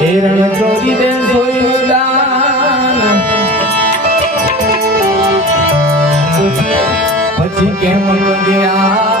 હિરણ ચોરી દે સોયનું દાન પછી કેમ ગયા?